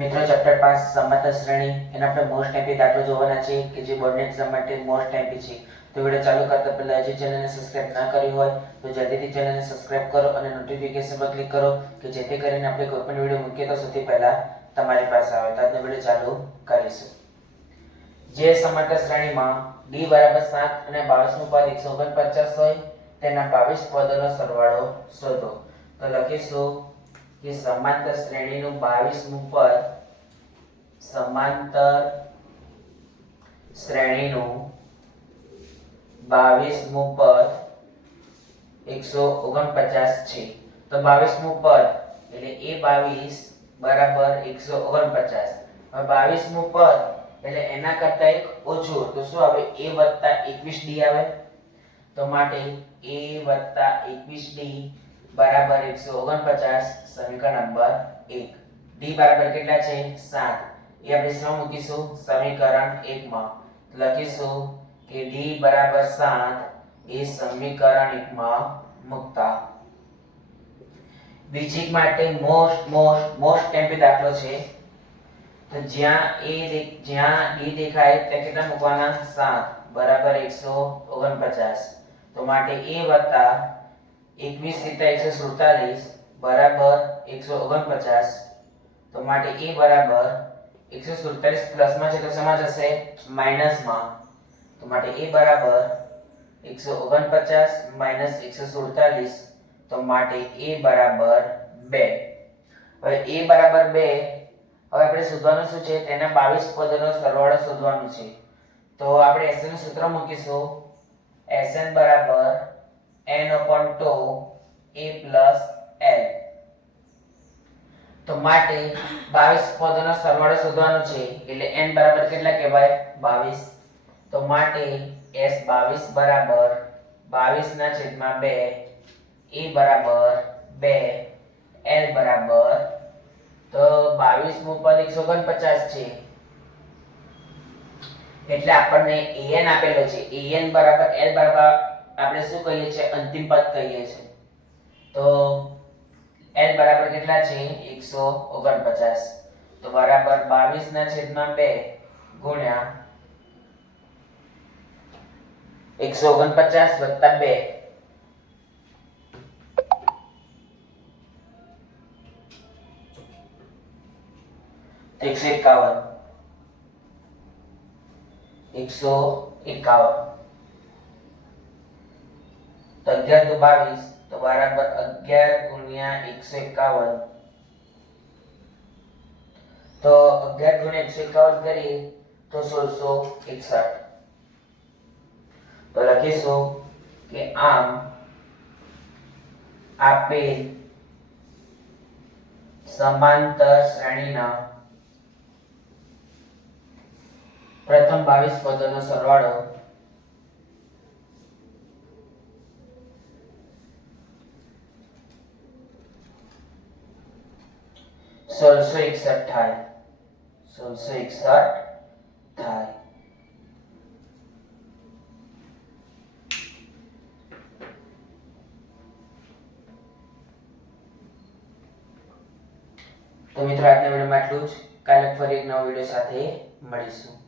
મિત્રો ચેપ્ટર 5 સમાંતર શ્રેણી એના આપણે મોસ્ટ એમપી દાખલો જોવાના છે કે જે બોર્ડ એક્ઝામ માટે મોસ્ટ એમપી છે. તો વિડિયો ચાલુ કરતા પહેલા હજી ચેનલને સબસ્ક્રાઇબ ના કરી હોય તો જલ્દીથી ચેનલને સબસ્ક્રાઇબ કરો અને નોટિફિકેશન પર ક્લિક કરો કે જેથી કરીને આપણે કોઈ પણ વિડિયો મૂકીએ તો સૌથી પહેલા તમારી પાસે આવે. તો આજનો વિડિયો ચાલુ કરીશું. જે સમાંતર શ્રેણીમાં d 7 અને 22 નું પદ 149 હોય તેના 22 પદોનો સરવાળો શોધો. તો લખીશું કે સમાંતર શ્રેણીનું 22મું પદ સમાંતર શ્રેણીનું 22મું પદ 149 છે. તો 22મું પદ એટલે a22 બરાબર 149. હવે 22મું પદ એટલે એના કરતા એક ઓછું તો શું આવે? a + 21d આવે. તો માટે a + 21d બરાબર 149 સમીકરણ નંબર 1. d બરાબર કેટલા છે? 7. એ આપણે શું મૂકીશું? સમીકરણ 1 માં. લખીશું કે d બરાબર 7 એ સમીકરણ 1 માં મૂકતા. બીજી માટે મોસ્ટ એમપી દાખલો છે. તો જ્યાં d દેખાય ત્યાં કેટલા મૂકવાના? 7 બરાબર 149. તો માટે a + 21 * 147 બરાબર 149. તો માટે a બરાબર 147 પ્લસમાં છે તો શેમાં જશે? માઈનસમાં. તો માટે a બરાબર 149 - 147. તો માટે a બરાબર 2. હવે a બરાબર 2. હવે આપણે શોધવાનું શું છે? તેના 22 પદોનો સરવાળો શોધવાનું છે. તો આપણે SN નું સૂત્ર મૂકીશું. SN બરાબર n/2 a + l. તો માટે 22 પદોનો સરવાળો શોધવાનો છે એટલે n બરાબર કેટલા કહેવાય? 22. તો માટે s22 બરાબર 22/2 a બરાબર 2 l બરાબર તો 22મું પદ 149 છે એટલે આપણને an આપેલો છે. an બરાબર l બરાબર આપણે શું કહીએ છીએ? અંતિમ પદ કહીએ છીએ. તો l બરાબર કેટલા છે? 149. તો બરાબર 22/2 ગુણ્યા 149 + 2 151. 151. તો 11 × 22 તો બરાબર 11 × 151. તો 11 × 151 કરીએ તો 1661. તો લખીશું કે આમ આપેલ સમાંતર શ્રેણીના પ્રથમ 22 પદોનો સરવાળો 1661 થાય. 1661 થાય. તો મિત્રો આજના વિડીયોમાં આટલું જ. કાલે ફરી એક નવા વિડીયો સાથે મળીશું.